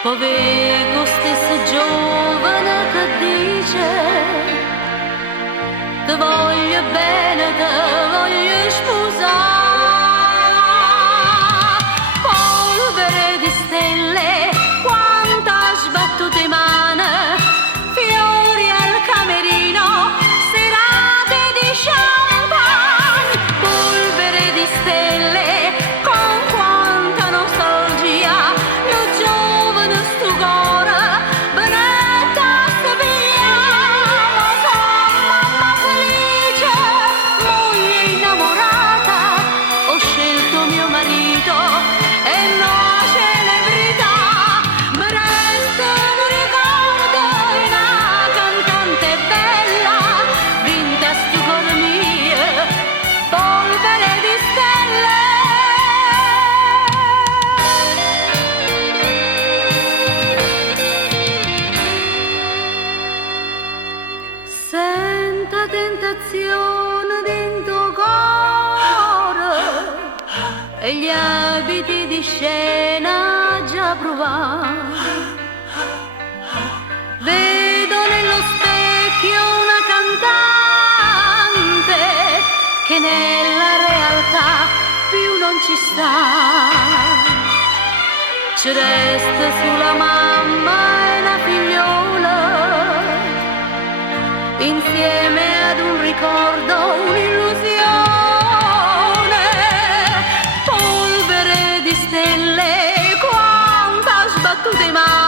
Poi vedo stessa giovane che dice ti voglio bene, ti voglio sposare. Polvere di stelle, quanta sbattute mani, fiori al camerino, serate di champagne. Polvere di stelle, con quanta nostalgia, lo giovane sto cuore, benetta se pigliamo. Sono mamma felice, moglie innamorata, ho scelto mio marito e no celebrità. Mi resta un ricordo di una cantante bella, vinta sto cuore mio, polvere di stelle. Senta tentazione dentro cuore e gli abiti di scena già provati. Vedo nello specchio una cantante che nella realtà più non ci sta. Ci resta sulla mamma e la figliola, insieme ad un ricordo, un'illusione. Polvere di stelle, quanta sbattute mai.